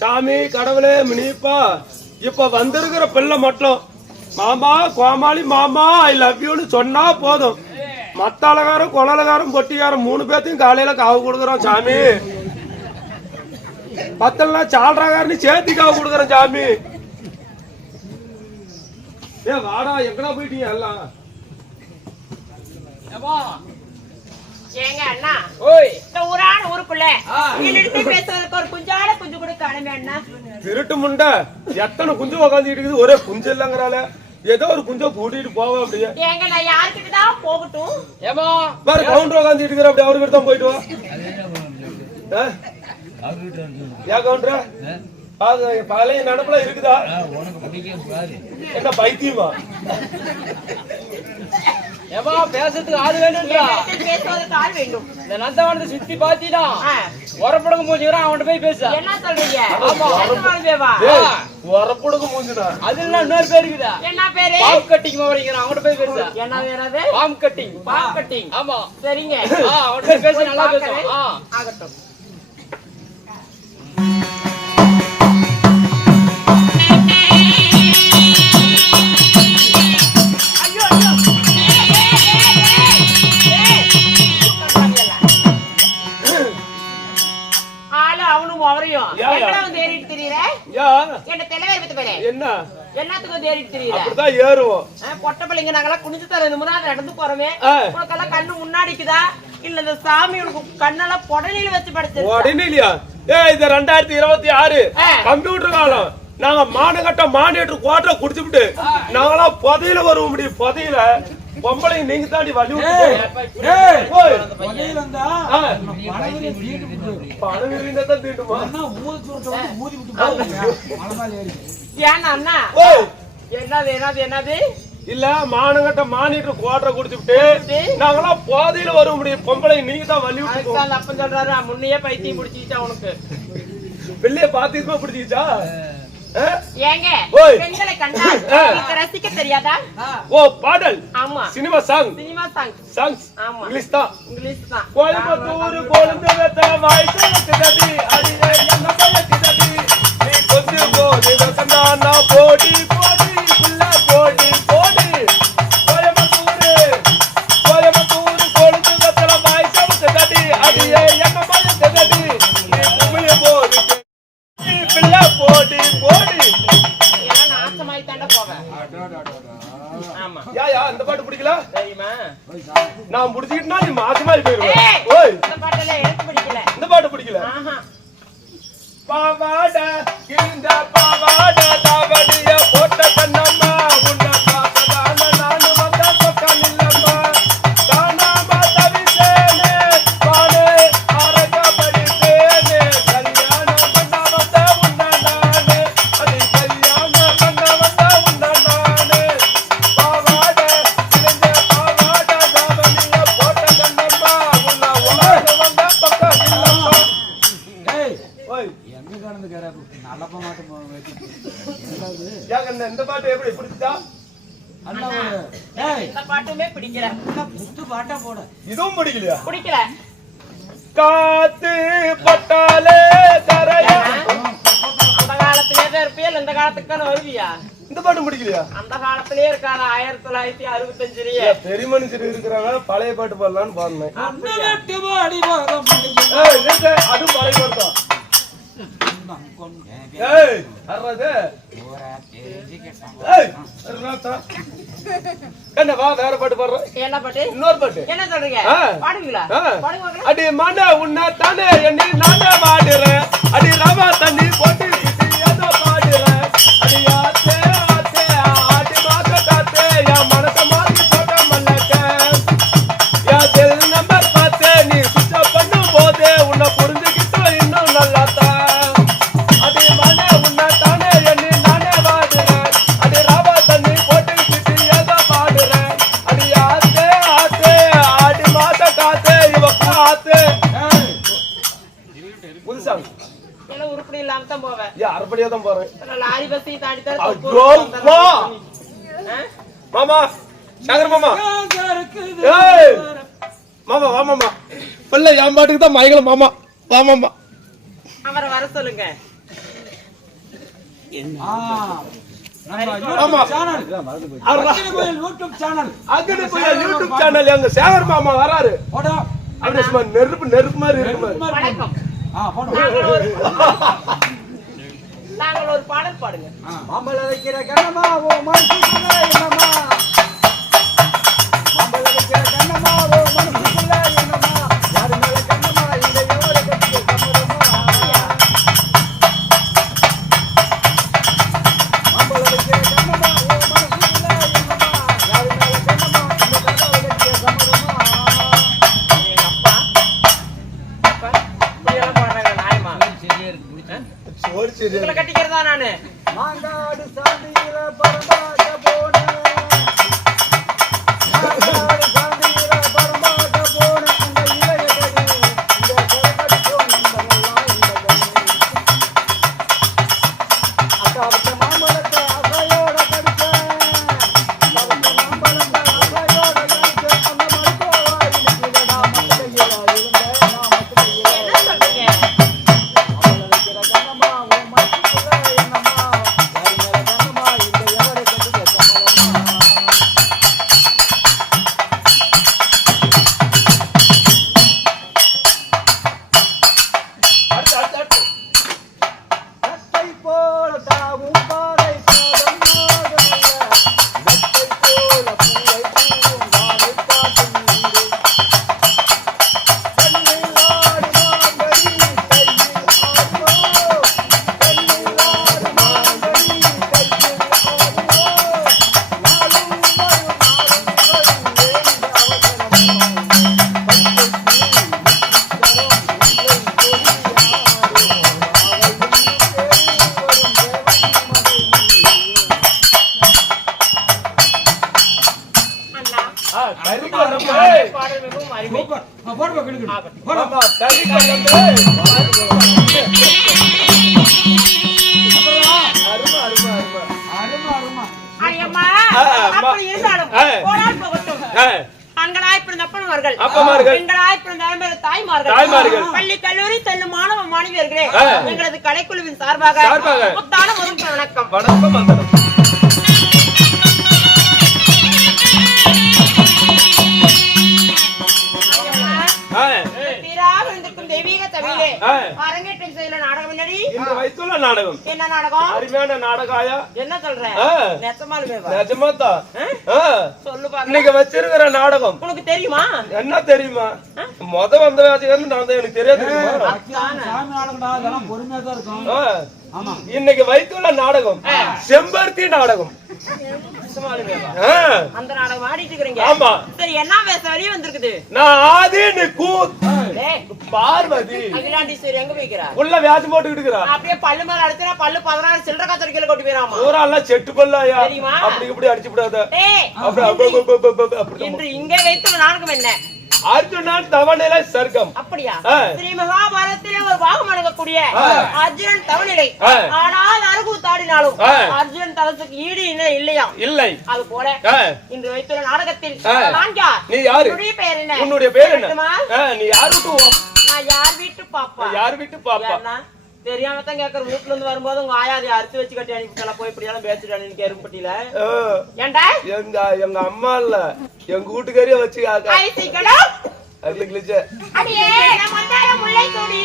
சாமி கடவுளே மினிப்பா இப்ப வந்திருக்கிற பிள்ளை மட்டும் மாமா கோமாளி மாமா ஐ லவ் யூன்னு சொன்னா போதும். மத்த அலகாரம் கொலகாரம் பொட்டிக்காரம் 3 பேர்த்தையும் காலையில காவு கொடுக்குறோம் சாமி. பத்தெல்லாம் சால்றாகாரன்னு சேர்த்து காவு கொடுக்குறோம் சாமி. ஏ வாடா எங்கடா போயிட்டீங்க எல்லாம்? ஏங்க அண்ணா ஓய் இந்த ஊரான ஊருக்குள்ள என்னிடத்தை பேசுறதுக்கு ஒரு குஞ்சால குஞ்சு கூட காணுமே அண்ணா. திருட்டு முண்டை எத்தனை குஞ்சு உக்காந்துட்டு இருக்குது, ஒரே குஞ்சு இல்லங்கறால ஏதோ ஒரு குஞ்ச கூட்டிட்டு போவா அப்படியே. ஏங்க நான் யார்கிட்ட தான் போகட்டும்? ஏமா பாரு கவுண்டர் உக்காந்துட்டு இருக்கற அப்படியே அவர்கிட்ட தான் போயிட்டு வா. யா கவுண்டர் பழைய நடப்புல இருக்குதா? உனக்கு பிடிக்கவே கூடாது. என்ன பைத்தியமா? ஏமா பேசுறதுக்கு ஆள் வேணும்ன்றா. பேசுறதுக்கு ஆள் வேண்டும். இந்த நந்தவனத்தை சுத்தி பாத்தினா உரப்புடுங்க மூஞ்சிரா அவன்கிட்ட போய் பேசு. என்ன சொல்றீங்க? ஆமா வரப்புடுங்க உரப்புடுங்க மூஞ்சினா அது இல்ல இன்னொரு பேர் இருக்குதா? என்ன பேரு? பாம் கட்டிங் வரீங்க அவன்கிட்ட போய் பேசு. என்ன வேறது? Palm cutting. Palm cutting. ஆமா சரிங்க. அவன்கிட்ட போய் பேச நல்லா பேசுவான். ஆகட்டும். நடந்து போறமே உனக்கெல்லாம் கண்ணு முன்னாடிக்குதா இல்ல இந்த சாமி உனக்கு கண்ணெல்லாம் பொடலில வச்சு படுத்து உடனேலியா? இது 2026 கம்ப்யூட்டர் காலம். நாங்க மானகட்ட மானிட்டர் கோட்டை குடிச்சுட்டு நாங்களாம் புதையில வருவோம். முடியும் புதையில பொம்பளை நீங்க தாண்டி வழி என்னது இல்ல மானகட்ட மானிட்டர் கோட்டை குடிச்சுட்டு நாங்களாம் போதையில வர முடியும். பொம்பளை நீங்க தான் வழி அப்ப சொல்றாரு முன்னையே பைத்தியம் பிடிச்சிச்சா உனக்கு? பிள்ளைய பாத்தியமா பிடிச்சிச்சா? ஏங்க பெண்களை கண்டா ரசிக்க தெரியாதா? ஓ பாடல். ஆமா cinema song. Cinema song. Songs ஆமா இங்கிலீஷ் தான். இங்கிலீஷ் தான். கோயம்புத்தூர் கோலந்தவத்த வாய்ச்சலக்குதடி அடியே என்ன பயக்குதடி நீ கொஞ்சு போடி வசந்தானா போடி போடி புள்ள போடி போடி கோயம்புத்தூர் கோலந்தவத்த வாய்ச்சலக்குதடி அடியே என்ன பயக்குதடி நீ குமிழ போடி புள்ள போடி போடி எல்லாம் நாசமாய் தாண்ட போவேன். ஆமா யா இந்த பாட்டு பிடிக்கல தெரியுமா? நான் முடிச்சிட்டா நீ மாசமாய் போயிடுவே. ஓய் இந்த பாட்டல எனக்கு பிடிக்கல. இந்த பாட்டு பிடிக்கல. ஆஹா பாவாடா இந்த பாவாடா தாவடிய போட்ட கண்ணம்மா உன்ன காதலான நானு வந்த பக்கம் இல்லம்மா காணாம தவிச்சேனே பானே அரக படித்தேனே கல்யாணம் பண்ண வந்த உன்ன நானே அது கல்யாணம் பண்ண வந்த உன்ன நானே பாவாடா இந்த பாவாடா தாவடிய போட்ட கண்ணம்மா உன்ன உலக வந்த பக்கம் இல்லம்மா. ஓய் நல்லப்ப மாட்டோம். இந்த பாட்டு எப்படி பிடிச்சா? இந்த பாட்டுமே பிடிக்கல. புத்து பாட்டா போட இதுவும் பிடிக்கலையா? பிடிக்கல. காத்து பட்டாலே தரையா அந்த காலத்திலே தான் இருப்பியா இந்த காலத்துக்கு தானே வருவியா? இந்த பாட்டு பிடிக்கலையா? அந்த காலத்திலே இருக்கான 1965லயே பெரிய மனுஷர் இருக்கிறாங்க. பழைய பாட்டு பாடலான்னு பாருனேன். அதுவும் பழைய பாட்டு தான். என்ன வா வேற பாட்டு பாடுற? என்ன பாட்டு? இன்னொரு பாட்டு. என்ன சொல்றீங்க? பாடுவீங்களா? பாடுங்க. அடி மண்ண உன்ன தானே எண்ணி நானே பாடுறேன். அடி ரவா தண்ணி போட்டு ஏதோ பாடுறேன். அடி ஆத்தே ஆத்தே ஆடி மாத்த காத்தே யா மனச மாத்தி போட்ட மல்லக்க யா செல் நம்பர் பார்த்தே நீ சுவிட்ச் பண்ணும் போதே உன்னை புரிஞ்சுக்கிட்டோ இன்னும் நல்லாத்தான். அடி மண்ண உன்ன தானே எண்ணி நானே பாடுறேன். அடி ரவா தண்ணி போட்டு ஏதோ பாடுறேன். அடி ஆத்தே ஆத்தே ஆடி மாத்த காத்தே இவ ஆத்தே புதுசாங்க எல்லாம் உருப்படி இல்லாம தான் போவேன். அரைப்படியா தான் போறேன். லாரி பஸ்ஸையும் தாண்டி தான் மாமா சங்கர் மாமா மாமா வா மாமா பிள்ளை என் பாட்டுக்கு தான் மயங்கல மாமா வா மாமா அவரை வர சொல்லுங்க. யூடியூப் சேனல் எங்க சேகர் மாமா வராரு. நெருப்பு மாதிரி இருக்கு. வணக்கம். நாங்கள் ஒரு பாடல் பாடுங்க. மாம்பழ வைக்கிற கண்ணமா ஓ மனசுக்குள்ள என்னமா, மாம்பழ வைக்கிற கண்ணமா ஓ மனசுக்குள்ள என்னமா, யாரு மேல கண்ணமா இந்த எவரை கட்டிய சம்மதமா, மாம்பழ வைக்கிற கண்ணமா ஓ மனசுக்குள்ள என்னமா, யாரு மேல கண்ணமா இந்த கதவை கட்டிய சம்மதமா. எங்க அப்பா இப்படியெல்லாம் பாடுறாங்க நாயமா. உங்களை கட்டிக்கிறதா நானு மாங்காடு சாந்தியில பரமாட்ட போன, மாங்காடு சாந்தியில பரமாட்ட போன, அந்த இளைய கடி இந்த கரகடிக்கும் நம்பலாம் இந்த கண்ணு. அக்காவுக்கு மாம்பழத்தை அசையோட கடிச்சேன், அக்காவுக்கு மாம்பழத்தை அசையோட கடிச்சேன், அந்த மருத்துவ இன்னைக்கு நான் மட்டும் கையில இருந்தேன், நான் மட்டும் கையில என்ன சொல்றீங்க? பாடல் மிகவும் அருமை. அடியம்மா, அப்படி இருந்தாலும் போனால் போகட்டும். ஆண்களாய் பிறந்த அப்பன்மார்கள், பெண்களாய் பிறந்த தாய்மார்கள், பள்ளி கல்லூரி செல்லும் மாணவ மாணவியர்களே, எங்களது கலைக்குழுவின் சார்பாக முத்தான முதல் வணக்கம். தெய்வீக தமிழே அரங்கேற்றம் செய்யல நாடகம் என்னடி? இந்த வயசுல நாடகம். என்ன நாடகம்? அருமையான நாடகாயா? என்ன சொல்ற? நிஜமா தான். சொல்லு பாருங்க. நீங்க வச்சிருக்கிற நாடகம் உனக்கு தெரியுமா? என்ன தெரியுமா? முத வந்த வாசிகர் நான் தான், எனக்கு தெரியாது. சாமி நாடகம்டா, அதெல்லாம் பொறுமையா தான் இருக்கும். ஆமா, இன்னைக்கு வைத்துள்ள நாடகம் செம்பருத்தி நாடகம். அந்த நாடகம் ஆடிட்டு இருக்கீங்க. ஆமா. சரி, என்ன வேஷ வெளிய வந்திருக்குது? நான் ஆதின்னு பார்வதி அகிலாண்டீஸ்வரி எங்க போய்க்கிறா? உள்ள வேஷம் போட்டுக்கிட்டு இருக்கறா. அப்படியே பல்லு மேல அடிச்சா பல்லு 16 சில்லற கத்தரிக்கையில கொட்டி போயிராமா. ஊரால செட்டு பல்லாயா? அப்படி இப்படி அடிச்சு விடாத. இன்று இங்க வைத்துள்ள நாடகம் என்ன? அர்ஜுனன் தவநிலை சர்க்கம். அப்படியா? ஸ்ரீ மகாபாரதத்திலே ஒரு பாகம் அடங்கக்கூடிய அர்ஜுனன் தவநிலை. ஆனால் அருகுத்தாடினாலும் அர்ஜுனன் தவத்துக்கு ஈடு இல்லையா? இல்லை. அது போல இன்று வைத்துள்ள நாடகத்தில் நான் யார்? நீ யாரு? உன்னுடைய பேர் என்ன? உன்னுடைய பேர் என்ன? நீ யார் வீட்டு? நான் யார் வீட்டு பாப்பா. யார் வீட்டு பாப்பா? தெரியாம தான் கேக்குற. வீட்டுல இருந்து வரும்போது உங்க ஆயாதி அறுத்து வச்சு கட்டி அனுப்பிட்டு போய் இப்படி எல்லாம் பேசிட்டு கேரும்பட்டியில. ஏண்டா? எங்க அம்மா இல்ல, எங்க வீட்டுக்காரியே வச்சு அடியே நம்ம முல்லை தோடி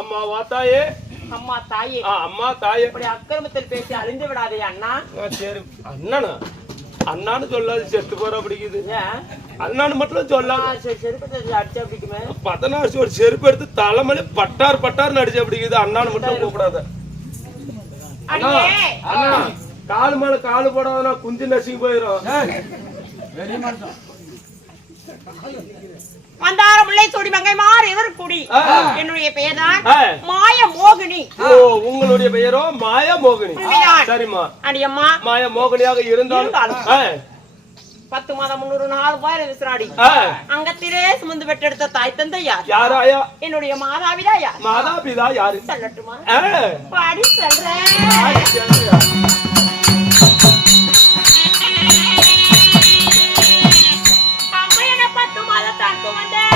அம்மாவா தாயே? அம்மா தாயே. அம்மா தாயே. இப்படி அக்கிரமத்தில் பேசி அழிந்து விடாதே அண்ணா. சரி அண்ணனா? அண்ணான்னு சொல்லாது செத்து போற பிடிக்குது. அண்ணான்னு மட்டும் சொல்லாது. செருப்பு அடிச்சா பிடிக்குமே. 14 ஒரு செருப்பு எடுத்து தலைமையில பட்டார் பட்டார்னு அடிச்சா பிடிக்குது. அண்ணான்னு மட்டும் கூப்பிடாத. அண்ணா காலு மேல காலு போடாதனா குஞ்சு நசுங்கி போயிடும். மந்தார முல்லை சூடி மங்கை மாறு எதிர்குடி. என்னுடைய பெயர் தான் மாய மோகினி. உங்களுடைய பெயரோ மாய மோகினி. சரிம்மா. அடியம்மா மாய மோகினியாக இருந்தாலும் 10 மாதம் 300 நாள் வயது விசிறாடி அங்கத்திலே சுமந்து பெற்றெடுத்த தாய் தந்தை யார்? யாராயா? என்னுடைய மாதாபிதா யார்? மாதாபிதா யாரு? சொல்லட்டுமா? பாடி சொல்றேன். அம்மையனை 10 மாதம் தாக்கு வந்தேன்.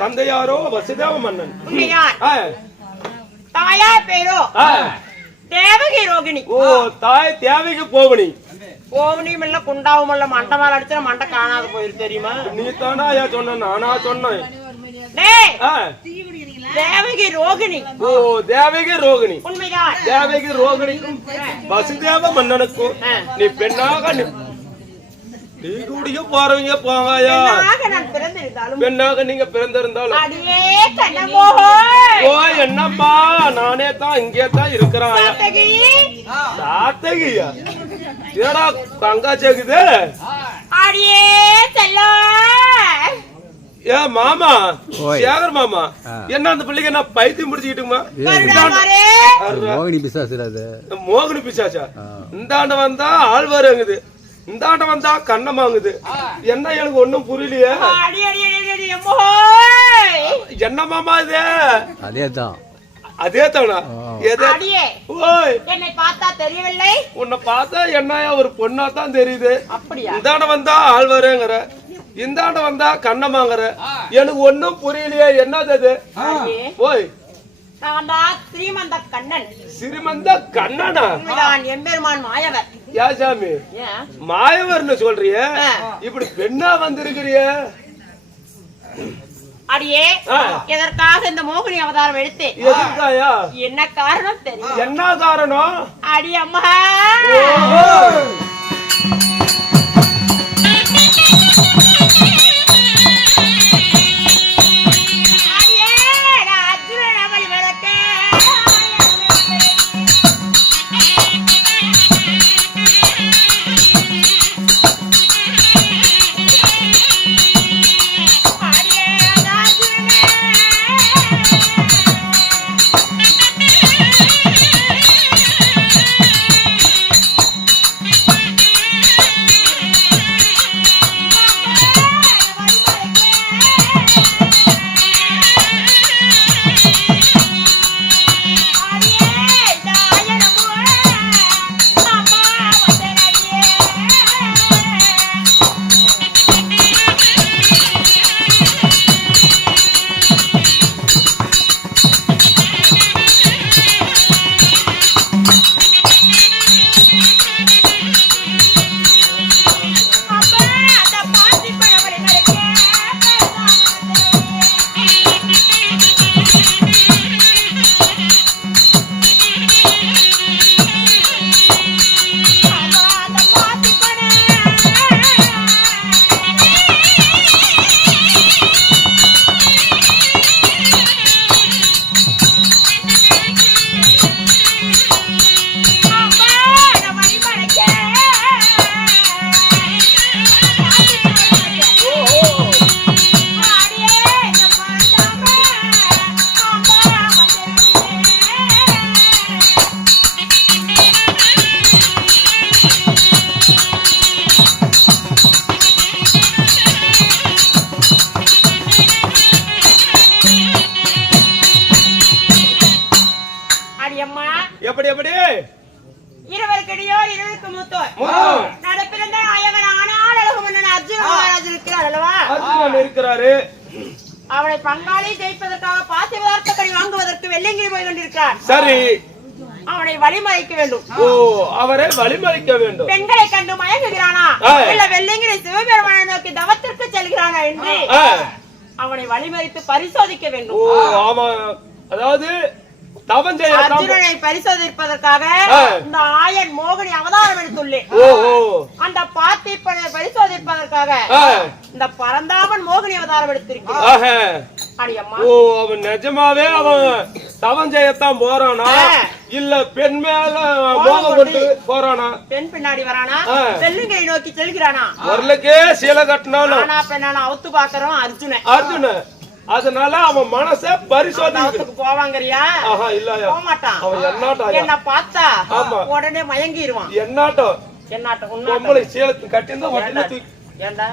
தந்தையாரோ வசுதேவ மன்னன். தாயார் பேரோ தேவகி ரோகிணி. தாய் தேவகி போவனி. போவனியும் இல்ல குண்டாவும் இல்ல மண்டை மேல அடிச்சா மண்டை காணாது போயிரு தெரியுமா? நீ தானா ஐயா சொன்ன? நானா சொன்னேன். தேவகி ரோகிணி. தேவகி ரோகிணி. உண்மைதான். தேவகி ரோகிணிக்கும் வசுதேவ மன்னனுக்கும் நீ பெண்ணாக நீ கூடிய போறவங்க போவாயா? பெண்ணாக நீங்க பிறந்திருந்தாலும் என்னப்பா நானே தான் இங்கே தான் இருக்கிறான். சாத்தகியா ஏடா கங்கா சேக்குது? ஏ மாமா சேகர் மாமா, என்ன அந்த பிள்ளைக்கு என்ன பைத்தியம் முடிச்சுக்கிட்டுமா? மோகினி பிசாசா? இந்தாண்ட வந்தா ஆள் வருங்குது, இந்தாண்ட வந்தா கண்ணமாங்குது. என்ன எனக்கு ஒண்ணும் புரியலையே. என்ன மாமா இது? அதேதான். அதேதானா? என்னை பார்த்தா தெரியவில்லை? உன்னை பார்த்தா என்ன ஒரு பொண்ணா தான் தெரியுது. அப்படியா? இந்தாண்ட வந்தா ஆள் வருங்கிற, இந்தாண்ட வந்தா கண்ணமாங்கிற, எனக்கு ஒண்ணும் புரியலையே. என்னது? ஓய் ஸ்ரீமந்த கண்ணன். ஸ்ரீமந்த கண்ணனா? எம்பெருமான் மாயவர். யா சாமி மாயவர்னு சொல்றிய, இப்படி பெண்ணா வந்திருக்கிறிய? அடியே எதற்காக இந்த மோகினி அவதாரம் எடுத்தேன்? எதுக்காயா? என்ன காரணம் தெரியும்? என்ன காரணம்? அடி அம்மா எப்படி எப்படி இருவருக்கிடையோ இருவருக்கு மூத்தோர் நடப்பிருந்த நாயகன் ஆனால் அழகு மன்னன் அர்ஜுன மகாராஜ் இருக்கிறார் அல்லவா? அர்ஜுனன் இருக்கிறாரு. அவனை பங்காளி ஜெயிப்பதற்காக பாசிபதார்த்த கடி வாங்குவதற்கு வெள்ளிங்கிரி போய் கொண்டிருக்கிறார். சரி, அவனை வழிமறிக்க வேண்டும். ஓ, அவரை வழிமறிக்க வேண்டும். பெண்களை கண்டு மயங்குகிறானா இல்ல வெள்ளிங்கிரி சிவபெருமானை நோக்கி தவத்திற்கு செல்கிறானா என்று அவனை வழிமறித்து பரிசோதிக்க வேண்டும். ஓ, ஆமா, அதாவது தவம் செய்ய அர்ஜுனனை பரிசோதிப்பதற்காக இந்த ஆயன் மோகினி அவதாரம் எடுத்துள்ளேன். அந்த பார்த்திபனை பரிசோதிப்பதற்காக இந்த பரந்தாமன் மோகினி அவதாரம் எடுத்திருக்கிறான். ஓ, அவன் நிஜமாவே அவன் தவம் செய்யத்தான் போறானா இல்ல பெண் மேல மோகம் கொண்டு போறானா? பெண் பின்னாடி வரானா வெள்ளிங்கை நோக்கி செல்கிறானா? வரலுக்கே சீலை கட்டினாலும் ஆனா பெண்ணான அவுத்து பாக்குறோம் அர்ஜுனன். அதனால அவன் மனச பரிசோதனைக்கு போவாங்கறியா? இல்ல போக மாட்டான். அவன் என்னாட்டம் என்ன பார்த்தா உடனே மயங்கிடுவான். என்னாட்டம் உங்களை சீலத்து கட்டியிருந்தா உடனே தூக்கி ஏண்டா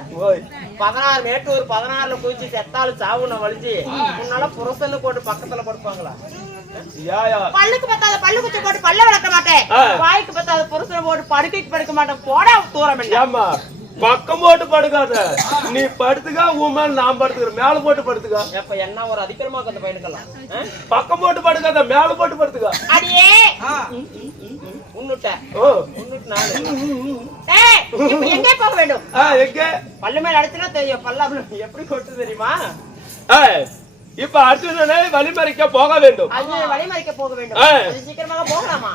16 மேட்டூர் 16ல குதிச்சு செத்தாலும் சாவுன வலிஞ்சு முன்னால புரசல்ல போட்டு பக்கத்துல படுப்பாங்களா? பல்லுக்கு பத்தாத பல்லு குச்சி போட்டு பல்ல வளர்க்க மாட்டேன். வாய்க்கு பத்தாத புரசல போட்டு படுக்கைக்கு படுக்க மாட்டேன். போடா தூரம் இல்ல. பக்கம் போட்டு படுக்காத, நீ படுத்துக்கா. உன் மேல நான் படுத்துக்கிறேன், மேல போட்டு படுத்துக்கா. எப்ப என்ன ஒரு அதிகரமாக்கு அந்த பையனுக்கெல்லாம் பக்கம் போட்டு படுக்காத, மேல போட்டு படுத்துக்கா. அடியே எங்க போக வேண்டும்? எங்க பல்லு மேல அடிச்சுனா தெரியும். பல்ல எப்படி கொட்டு தெரியுமா? இப்ப அர்ஜுனனை வழிமறிக்க போக வேண்டும். வழிமறிக்க போக வேண்டும். சீக்கிரமாக போகலாமா?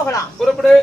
போகலாம். புறப்படு.